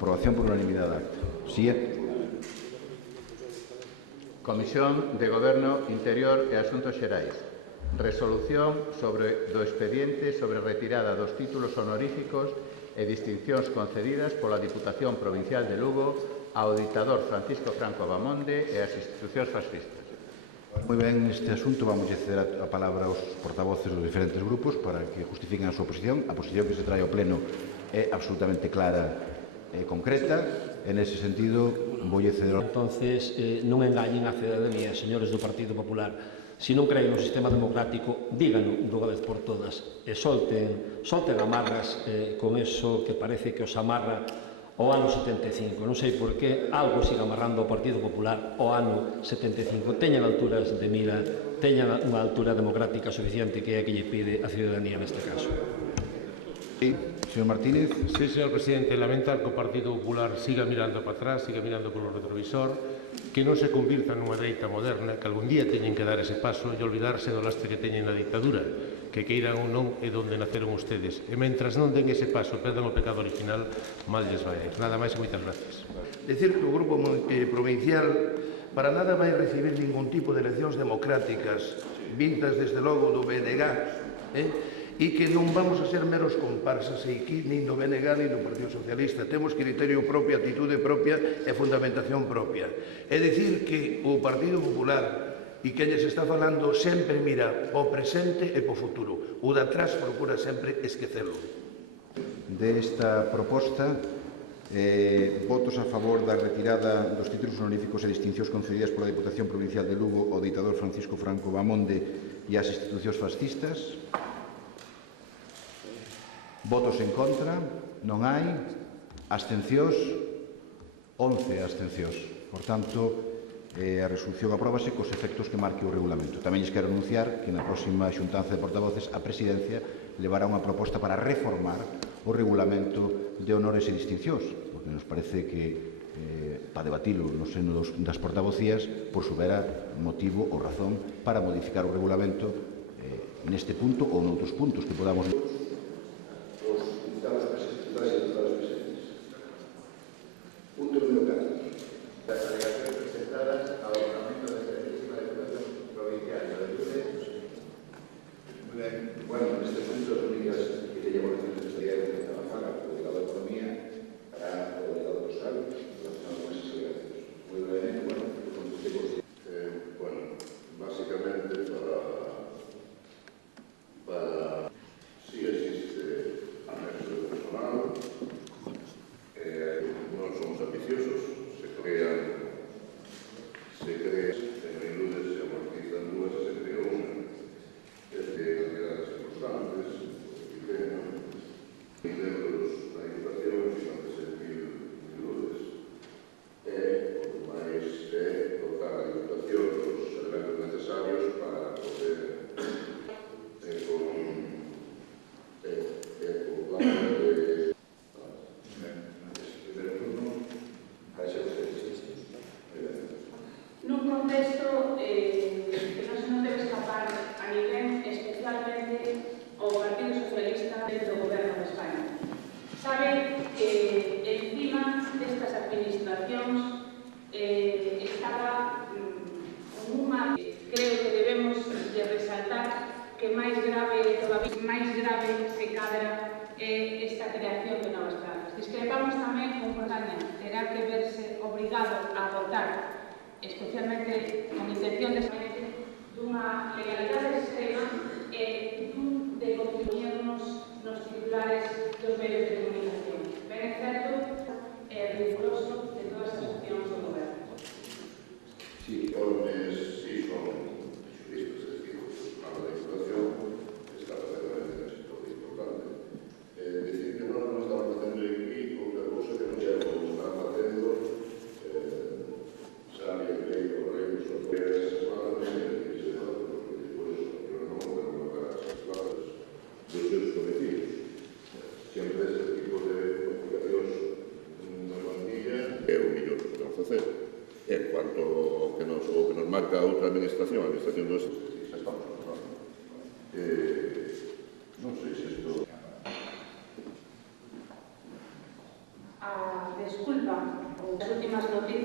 Aprobación por unanimidade do acta. Siguiente. Comisión de Goberno Interior e Asuntos Xerais. Resolución sobre do expediente sobre retirada dos títulos honoríficos e distincións concedidas pola Diputación Provincial de Lugo ao ditador Francisco Franco Abamonde e ás institucións fascistas. Moi ben, neste asunto vamos a ceder a palabra aos portavoces dos diferentes grupos para que justifiquen a súa posición. A posición que se trae ao pleno é absolutamente clara e concreta. En ese sentido, vou ceder... Entonces, non engañen a cidadanía, señores do Partido Popular. Se non creen no sistema democrático, díganlo dunha vez por todas e solten amarras con eso que parece que os amarra ao ano 75. Non sei por que algo siga amarrando ao Partido Popular ao ano 75. Teñan alturas de mira, teñan unha altura democrática suficiente que é a que lle pide a cidadanía neste caso. Sí, señor Martínez. Sí, señor presidente, lamentar que o Partido Popular siga mirando para atrás, siga mirando polo retrovisor, que non se convirta nunha dereita moderna, que algún día teñen que dar ese paso e olvidarse do lastre que teñen na dictadura, que queiran ou non é donde naceron ustedes. E mentras non den ese paso, perdan o pecado original, mal lles vai. Nada máis e moitas gracias. Decir que o Grupo Provincial para nada vai recibir ningún tipo de eleccións democráticas vintas desde logo do BNG, e que non vamos a ser meros comparsas aquí, nin do BNG, nin do Partido Socialista. Temos criterio propio, atitude propia e fundamentación propia. É dicir que o Partido Popular e quen lles está falando sempre mira o presente e po futuro. O de atrás procura sempre esquecelo. Desta proposta, votos a favor da retirada dos títulos honoríficos e distincións concedidas pola Diputación Provincial de Lugo ao ditador Francisco Franco Abamonde e ás institucións fascistas. Votos en contra, non hai. Abstencións, 11 abstencións. Por tanto, a resolución apróbase cos efectos que marque o regulamento. Tamén lles quero anunciar que na próxima xuntanza de portavoces a Presidencia levará unha proposta para reformar o regulamento de honores e distincións, porque nos parece que para debatilo no seno das portavocías, por subera motivo ou razón para modificar o regulamento neste punto ou noutros puntos que podamos... Punto número 4. Las alegaciones presentadas ao ordenamento da Excelentísima Diputación Provincial de Lugo. Muy bien. Bueno, neste punto, as únicas que teñamos que sería que estaba faga o delegado de Economía para o delegado do Sal, relacionado con esas alegaciones. Muy brevemente, bueno, básicamente para si existe anexo de personal, non somos ambiciosos, se crean similitudes, se amortizan dúas, se crea unha. Cantidades importantes, euros na Diputación, 56.000 euros. O máis é dotar a Diputación dos elementos necesarios para poder nun contexto que non se nos debe escapar a ninguén, especialmente ao Partido Socialista dentro do Goberno de España. Sabe que encima destas administracións estaba unha... Creo que debemos de resaltar que máis grave que cadra é esta creación de novas plazas. Discrepamos tamén con Portaña, terá que verse obrigado a votar, especialmente con intención de dunha legalidade extrema e de contribuirnos nos titulares dos medios de comunicación. Ben é certo e riguroso de todas as accións do goberno. Sí, informes sí son juristas, es decir, a la Diputación está perfectamente en un sector importante. Decir que non estamos facendo aquí outra cousa que non xa están facendo sabe que o rei dos autores esas plazas que se fan, porque depois non podemos lograr esas plazas dos seus cometidos. Sempre ese tipo de comunicacións na plantilla é o mellor que podemos facer. En cuanto ao que nos marca outra administración, a administración dos... Estamos controlando. Non sei se isto... A últimas noticias